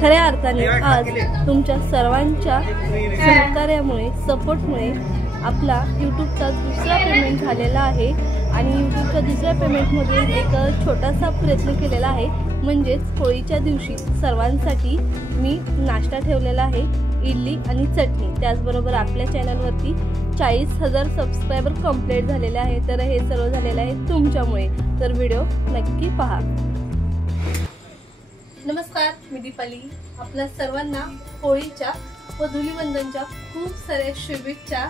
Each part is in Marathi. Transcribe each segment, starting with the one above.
खऱ्या अर्थाने आज तुमच्या सर्वांच्या सहकार्यामुळे सपोर्टमुळे आपला यूट्यूबचा दुसरा पेमेंट झालेला आहे आणि यूट्यूबच्या दुसऱ्या पेमेंटमध्ये एक छोटासा प्रयत्न केलेला आहे, म्हणजेच होळीच्या दिवशी सर्वांसाठी मी नाश्ता ठेवलेला आहे, इडली आणि चटणी। त्याचबरोबर आपल्या चॅनलवरती 40,000 सबस्क्रायबर कंप्लीट झालेले आहे। तर हे सर्व झालेले आहे तुमच्यामुळे, तर व्हिडिओ नक्की पहा। नमस्कार, मी दीपाली। आपल्या सर्वांना होळीच्या व धुलीवंदनच्या खूप साऱ्या शुभेच्छा।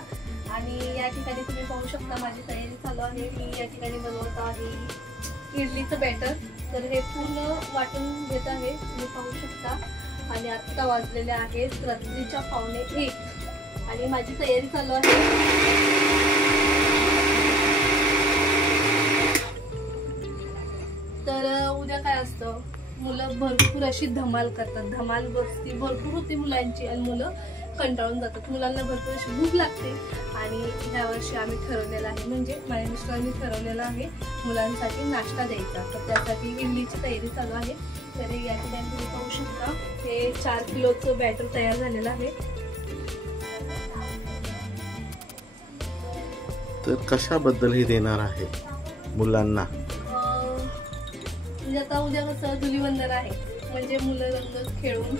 आणि या ठिकाणी तुम्ही पाहू शकता माझी तयारी चालू आहे। मी या ठिकाणी बनवत आहे इडलीचं बॅटर, तर हे पूर्ण वाटून घेत आहे, तुम्ही पाहू शकता। आणि आता वाजलेले आहेत रात्रीच्या 1:15 आणि माझी तयारी चालू आहे। तर उद्या काय असतं, मुलं भरपूर अशी धमाल करतात, धमाल बसती भरपूर होती मुलांची आणि मुलं कंटाळून जातात, मुलांना भरपूर अशी भूक लागते। आणि ह्या वर्षी आम्ही ठरवलेलं आहे, म्हणजे माझ्या मिस्टरांनी ठरवलेलं आहे मुलांसाठी नाश्ता द्यायचा, तर त्यासाठी इडलीची तयारी चालू आहे। तर या ठिकाणी तुम्ही पाहू शकता हे 4 किलोचं बॅटर तयार झालेलं आहे। तर कशाबद्दल हे देणार आहे मुलांना? म्हणजे आता उद्या कसं धुलीवंदन आहे, म्हणजे मुलं रंग खेळून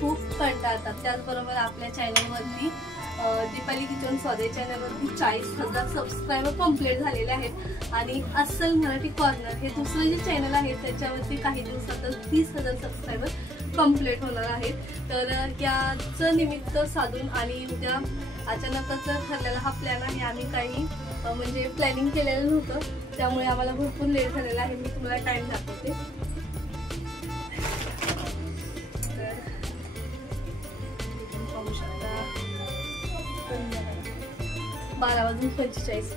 खूप कंटाळतात। त्याचबरोबर आपल्या चॅनलवरती दीपाली किचन स्वादे चॅनलवरती 40,000 सबस्क्रायबर कंप्लीट झालेले आहेत आणि अस्सल मराठी कॉर्नर हे दुसरं जे चॅनल आहे त्याच्यावरती काही दिवसातच 30,000 सबस्क्रायबर कंप्लीट होणार आहेत। तर याचं निमित्त साधून आणि उद्या अचानकच ठरलेला हा प्लॅन आहे, आम्ही काही म्हणजे प्लॅनिंग केलेलं नव्हतं, त्यामुळे आम्हाला भरपूर लेट झालेला आहे। मी तुम्हाला टाइम दाखवते। 12:45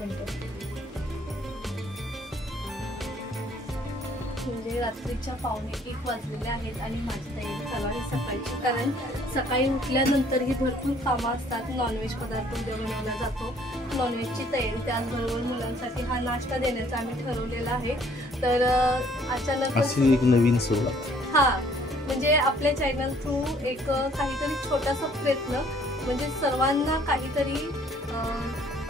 म्हणजे रात्रीच्या 1:15 वाजलेले आहेत आणि माझी तयारी चालू आहे सकाळची, कारण सकाळी उठल्यानंतरही भरपूर कामं असतात। नॉनव्हेज पदार्थ उद्या बनवला जातो, नॉनव्हेजची तयारी, त्याचबरोबर मुलांसाठी हा नाश्ता देण्याचा आम्ही ठरवलेला आहे। तर अचानक अशी एक नवीन सुरुवात, हा म्हणजे आपल्या चॅनल थ्रू एक काहीतरी छोटासा प्रयत्न, म्हणजे सर्वांना काहीतरी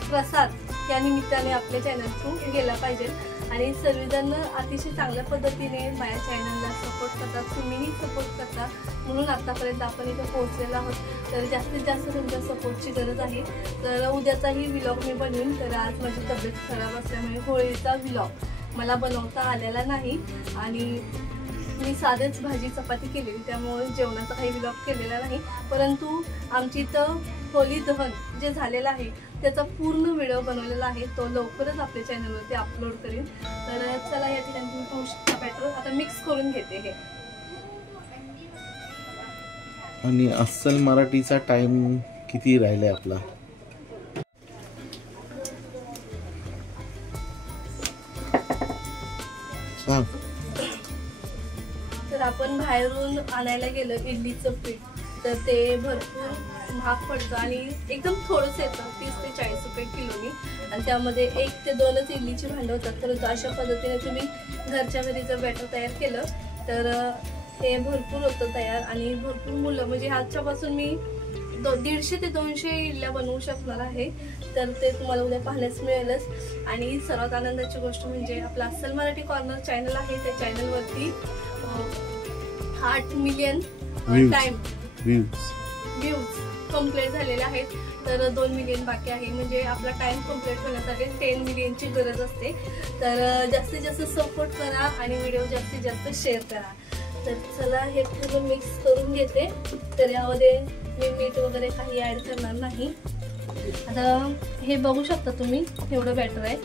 प्रसाद या निमित्ताने आपल्या चॅनल थ्रू गेला पाहिजे आणि सर्वजण अतिशय चांगल्या पद्धतीने माझ्या चॅनलला सपोर्ट करतात, तुम्हीही सपोर्ट करता, म्हणून आतापर्यंत आपण इथे पोहोचलेलो आहोत। तर जास्तीत जास्त तुमच्या सपोर्टची गरज आहे। तर उद्याचाही व्लॉग मी बनवीन। तर आज माझी तब्येत खराब असल्यामुळे होळीचा व्लॉग मला बनवता आलेला नाही आणि मी साधेच भाजी चपाती केलेली, त्यामुळे जेवणाचा काही व्लॉग केलेला नाही। परंतु आमची इथं होळी दहन जे झालेलं आहे त्याचा पूर्ण व्हिडिओ बनवलेला आहे, तो लवकरच आपल्या चॅनलवरती अपलोड करेन। तर चला या ठिकाणी तुम्ही पाहू शकता बॅटर आता मिक्स करून घेते हे। आणि अस्सल मराठीचा टाइम किती राहिलाय आपला? सांग। तर आपण बाहेरून आणायला गेलं इडलीचं पीठ तर ते भरपूर महाग पडतं आणि एकदम थोडंच येतं, 30 ते 40 रुपये किलोनी, आणि त्यामध्ये 1 ते 2च इडलीची भांडं होतात। तर अशा पद्धतीने तुम्ही घरच्या घरी जर बॅटर तयार केलं तर हे भरपूर होतं तयार आणि भरपूर मुलं, म्हणजे ह्याच्यापासून मी 150 ते 200 इडल्या बनवू शकणार आहे। तर ते तुम्हाला उद्या पाहण्यास मिळेलच। आणि सर्वात आनंदाची गोष्ट म्हणजे आपला अस्सल मराठी कॉर्नर चॅनल आहे, त्या चॅनलवरती 8 मिलियन व्ह्यूज कंप्लीट झालेले आहेत। तर 2 मिलियन बाकी आहे, म्हणजे आपला टाइम कंप्लीट होण्यासाठी 10 मिलियनची गरज असते। तर जास्तीत जास्त सपोर्ट करा आणि व्हिडिओ जास्तीत जास्त शेअर करा। तर चला हे पूर्ण मिक्स करून घेते। तर यामध्ये मी मीठ वगैरे काही ॲड करणार नाही। आता हे बघू शकता तुम्ही, एवढं बॅटर आहे।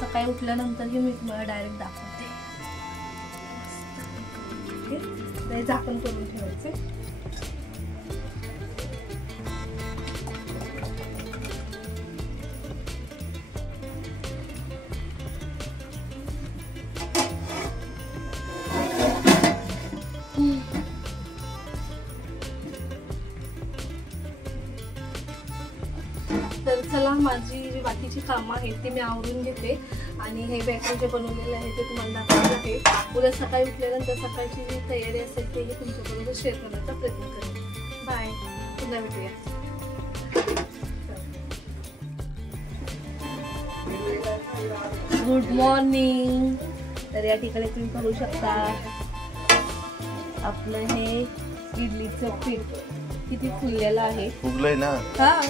सकाळी उठल्यानंतर मी तुम्हाला डायरेक्ट दाखवते। ते झाकण करून ठेवायचे। तर चला माझी जी बाकीची कामं आहेत ती मी आवरून घेते आणि हे बॅटर जे बनवलेलं आहे ते तुम्हाला दाखवलं आहे. उद्या सकाळी उठल्यानंतर सकाळची जी तयारी असेल तेही तुमच्याबरोबर शेअर करण्याचा प्रयत्न करेन. बाय, पुन्हा भेटूया. Good morning. तर या ठिकाणी तुम्ही पाहू शकता आपलं हे इडलीचं पीठ किती फुललेलं आहे. फुगलंय ना. हा,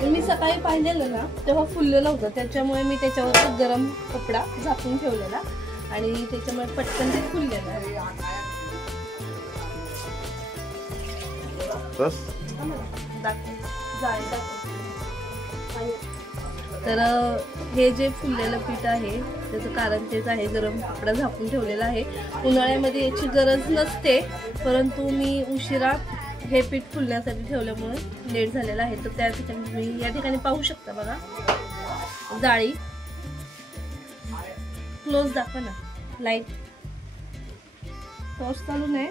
मी सकाळी पाहिलेलं ना तेव्हा फुललेलं होतं, त्याच्यामुळे मी त्याच्यावर गरम कपडा झाकून ठेवलेला आणि त्याच्यामुळे पटकन ते फुललेलं आहे. तर हे जे फुललेलं पीठ आहे त्याचं कारण तेच आहे, गरम कपडा झाकून ठेवलेला आहे. उन्हाळ्यामध्ये याची गरज नसते, परंतु मी उशिरा हे पीठ फुलण्यासाठी ठेवल्यामुळे लेट झालेला आहे. तर त्या ठिकाणी तुम्ही या ठिकाणी पाहू शकता बघा, जाळी क्लोज दाखवा ना, लाईट टॉर्च चालू नाही.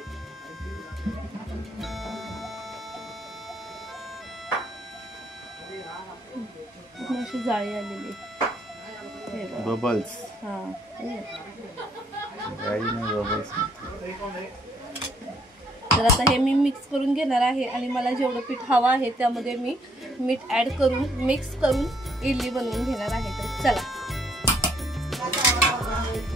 अशी जाळी आलेली बबल्स. हा, बबल्स. तर आता हे मी मिक्स करून घेणार आहे आणि मला जेवढं पीठ हवं आहे त्यामध्ये मी मीठ ॲड करून मिक्स करून इडली बनवून घेणार आहे. तर चला,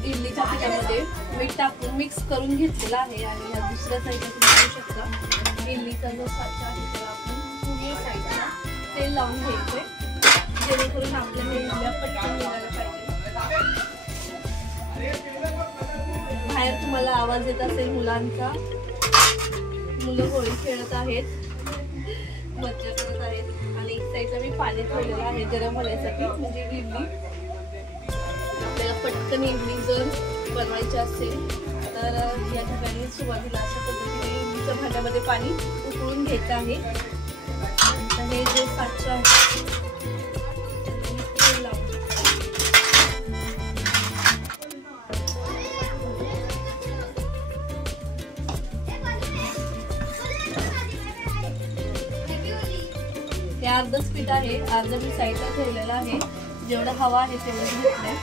इडलीच्या पिठामध्ये मीठ टाकून मिक्स करून घेतलेलं आहे आणि या दुसऱ्या साईडला तुम्ही पाहू शकता इडलीचा जो साचा आहे त्याला आपण पूर्ण साईडला तेल लावून घ्यायचे, जेणेकरून आपल्याला इडल्या पटकन मिळायला पाहिजे. बाहेर तुम्हाला आवाज येत असेल मुलांचा, मुलं होळी खेळत आहेत, मज्जा करत आहेत आणि एक साईडला मी पाणी ठेवलेलं आहे गरम होण्यासाठी. म्हणजे इडली आपल्याला पटकन इडली जर बनवायची असेल तर या ठिकाणी सुरुवातीला अशा पद्धतीने इडलीच्या भांड्यामध्ये पाणी उकळून घ्यायचं आहे. तर हे जे साचा आहे हे अर्धच पीठ आहे, अर्ध मी साईडला ठेवलेलं आहे. जेवढं हवा आहे तेवढं घेतलंय.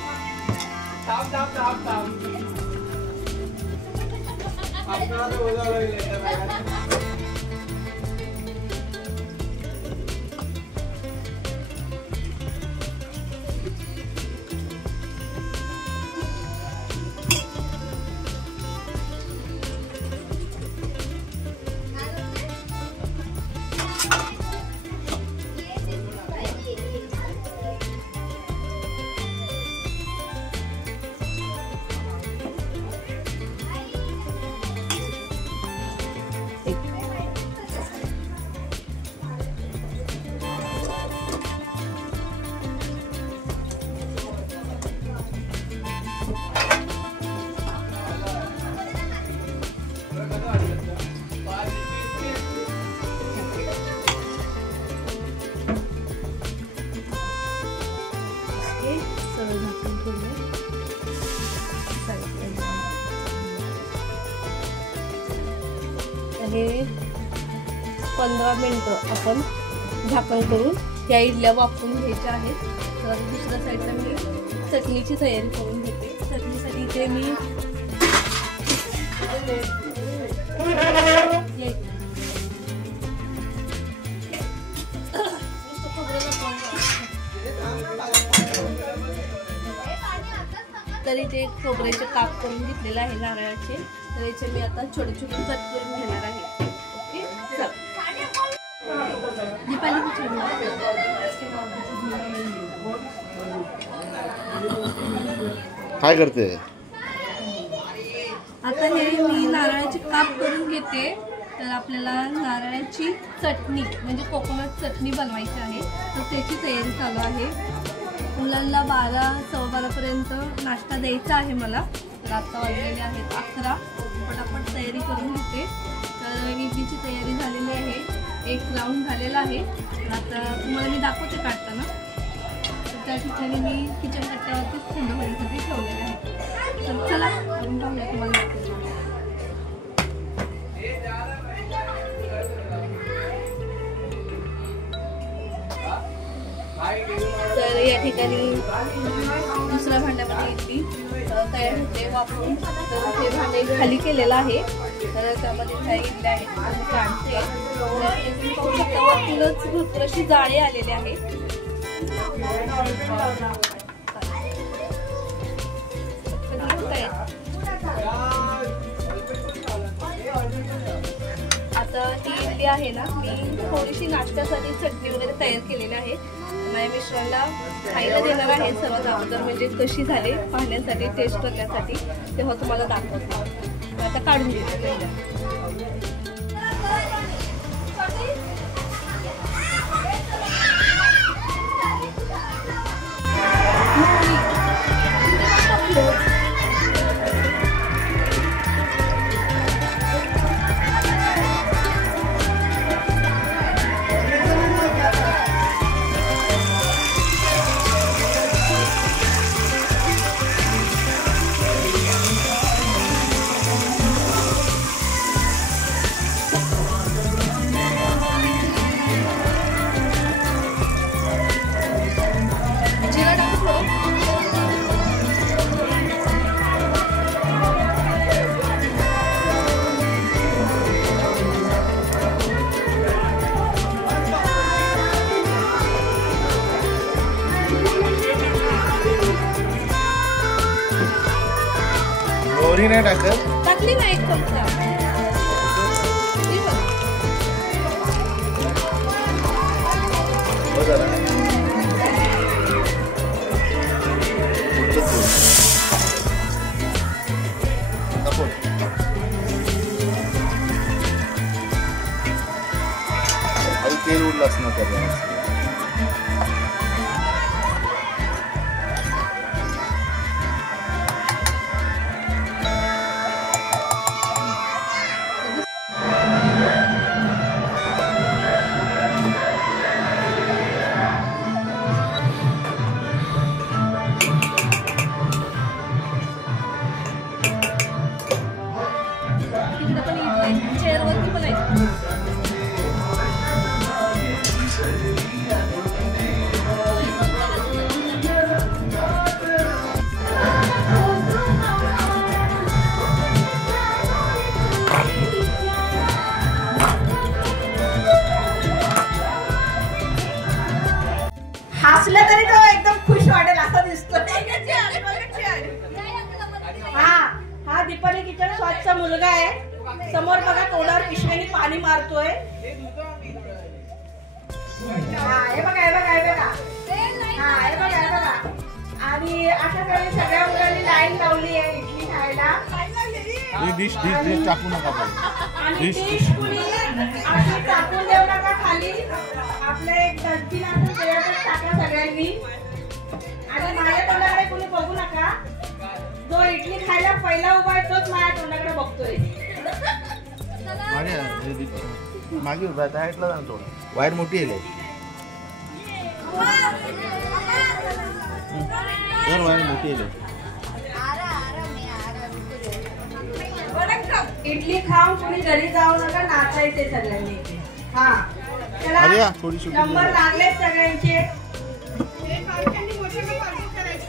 हे 15 मिनिटं आपण झाकण करून या इडल्या वाफवून घ्यायच्या आहेत. तर दुसऱ्या साईडला मी चटणीची तयारी करून घेते. चटणीसाठी इथे मी तरी ते खोबऱ्याचे काप करून घेतलेले आहे नारळाचे. तर याचे मी आता छोटे छोटे कट करून घेणार आहे. काय करते आता हे मी नारळाचे काप करून घेते. तर आपल्याला नारळाची चटणी म्हणजे कोकोनट चटणी बनवायची आहे. तर त्याची तयारी चालू आहे. मुलांना 12-12:15 पर्यंत नाश्ता द्यायचा आहे मला. तर आता वाजलेले आहेत 11. पटापट तयारी करून घेते. तर इडलीची तयारी झालेली आहे. एक राऊंड झालेला आहे. आता तुम्हाला मी दाखवते काढताना. तर त्या ठिकाणी मी किचन कट्ट्यावरतीच थंड होण्यासाठी ठेवलेले आहे. तर चला करून पाहूया तुम्हाला दाखवते. तर या या ठिकाणी दुसऱ्या भांड्यामध्ये इडली तयार होते वापरून. तर हे भांडे खाली केलेलं आहे. तर त्यामध्ये काही इडल्या आहेत मी काढते. तुम्ही पाहू शकता वरतूनच भरपूर अशी जाळी आलेली आहे. आता ही इडली आहे ना, मी थोडीशी नाश्त्यासाठी चटणी वगैरे तयार केलेली आहे. माझ्या मिस्टरांना खायला देणार आहे सर्वात अगोदर, म्हणजे कशी झाली पाहण्यासाठी, टेस्ट करण्यासाठी. तेव्हा तुम्हाला दाखवतो. आता काढून घेते. मोहरी नाही टाकत? टाकली नाही फक्त. तेल उडलं असणार त्याला. चेअरवरती पण आहे. हसलं तरी तो एकदम खुश वाटेल असा दिसतो. हा दीपाली किचन स्वतःचा मुलगा आहे. समोर बघा तोंडावर पिशवीने पाणी मारतोय. हे बघा हे बघा हे बघा हे बघा हे बघा. आणि अशा प्रकारे सगळ्या मुलांनी लाईन लावली आहे इडली खायला. डिश टाकू नका. आणि डिश कुणी अशी टाकून देऊ नका खाली. आपलं एक डस्टबिन असेल त्याच्यातच टाका सगळ्यांनी. आणि माझ्या तोंडाकडे कुणी बघू नका. जो इडली खायला पहिला उभा आहे तोच माझ्या तोंडाकडे बघतोय. मागे उभा साईडला जातो. वायर मोठी आहे. वायर मोठी आहे. इडली खाऊन कुणी घरी जाऊ नका. नाचायचे सगळ्यांनी. हा चला नंबर लागले सगळ्यांचे.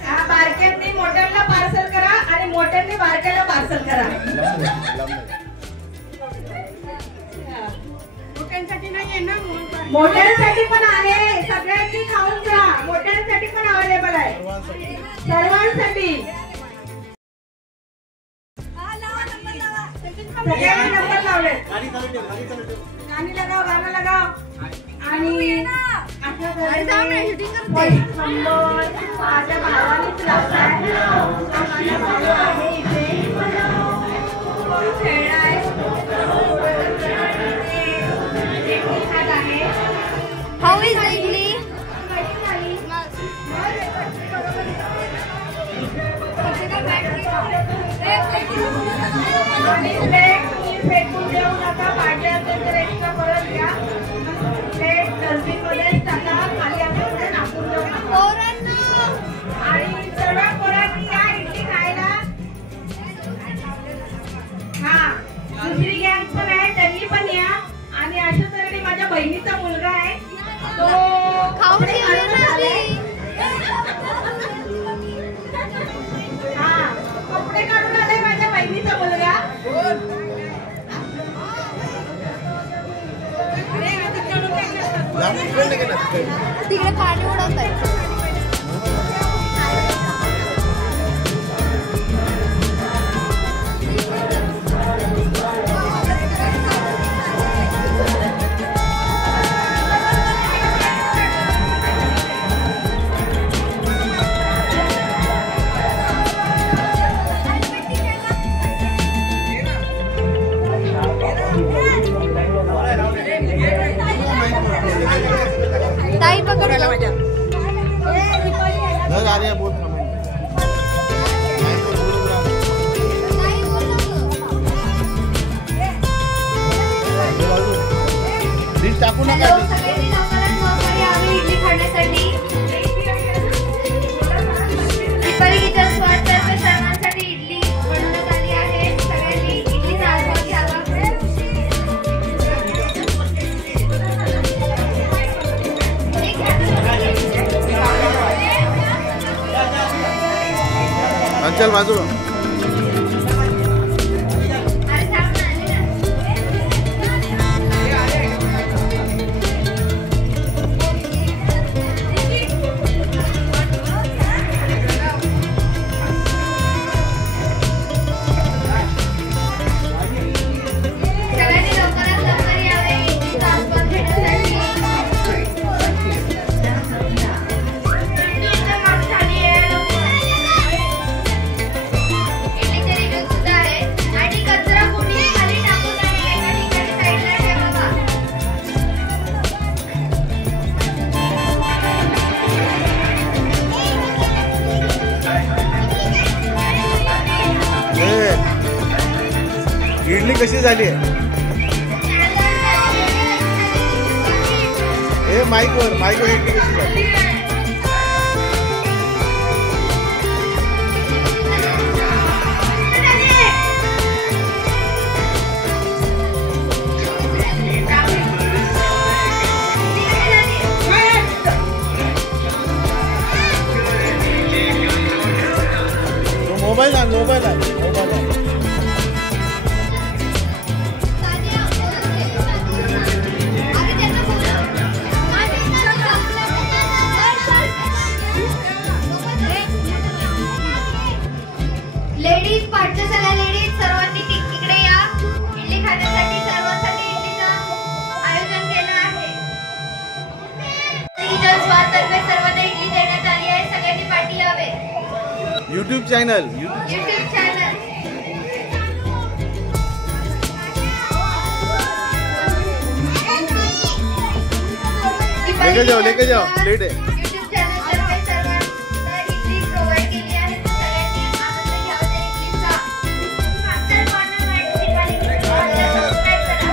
हा बारक्यांनी मोठ्यांना पार्सल करा आणि मोठ्यांनी बारक्याला पार्सल करा. मोठ्यांसाठी पण आहे. सगळ्यांनी खाऊन जा. मोठ्यांसाठी पण अवेलेबल आहे. सर्वांसाठी सगळ्यांनी नंबर लावले. गाणी लगाव गाणं लगाव. आणि माझ्या भावानेच लावलाय. How is idli? फेकून देऊ नका. पाहिजे असेल तर एक्स्ट्रा परत घ्या. प्लेट डस्टबिन मध्ये टाका. खाली आपण टाकून देऊ. आणि सर्व पोरांनी या इडली खायला. हा दुसरी गँग पण आहे त्यांनी पण या. आणि अशा तऱ्हेने माझ्या बहिणीचा मुलगा आहे तो खाऊन तिकडे पाणी उडवत आहे. ताई पकडायला माझ्या टाकू नका. इडली खाण्यासाठी दीपाली किचन स्पॉट तर्फे सर्वांसाठी इडली बनवण्यात आली आहे. सगळ्यांनी इडलीचा आस्वाद घ्यावा. चल बाजू. इडली कशी झाली आहे? हे माईकवर इडली कशी झाली? मोबाईल आण. लेडीज पाठच्या सगळ्या लेडीज सर्वांनी इकडे या. इडली खाण्यासाठी सर्वांसाठी इडलीचं आयोजन केलं आहे. किचन स्वाद तर्फे सर्वांना इडली देण्यात आली आहे. सगळ्यांनी पाठी यावे. YouTube channel. लेके जाओ प्लेट है. YouTube चॅनल तर्फे सर्वांना इडली प्रोव्हाइड केली आहे. सगळ्यांनी आनंद घ्यावा त्या इडलीचा. मागच्या कॉर्नरमध्ये दीपाली किचन सबस्क्राइब करा.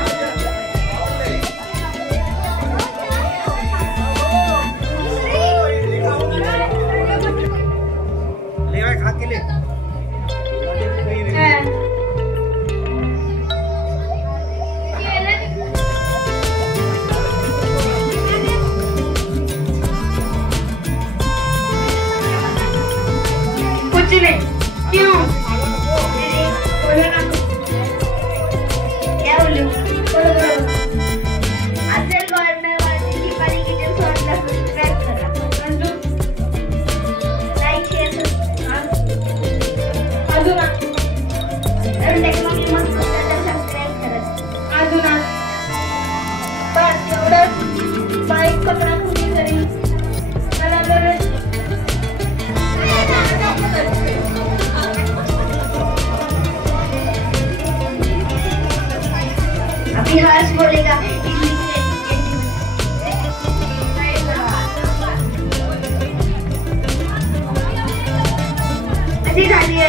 कुछ नहीं क्यों बोलो ना क्या बोलूं बोलो असेल कॉर्नर वाली दीपाली किचन स्पॉटला सबस्क्राइब करा. लाईक शेअर अजून टेक्नॉलॉजी मस्त सबस्क्राइब करा. अजून बस एवढं. बाईक पकडा तुम्ही तरी मला बरं. अभी हर्ष बोलेगा इडली अभी खाली है.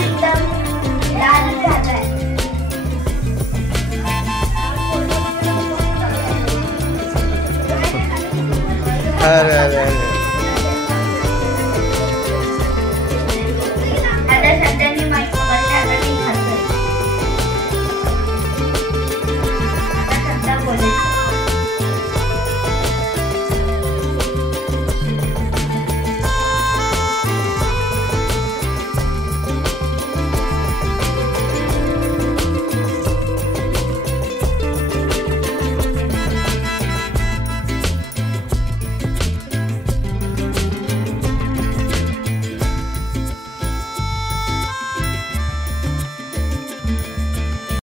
एकदम लाल झाला है. अरे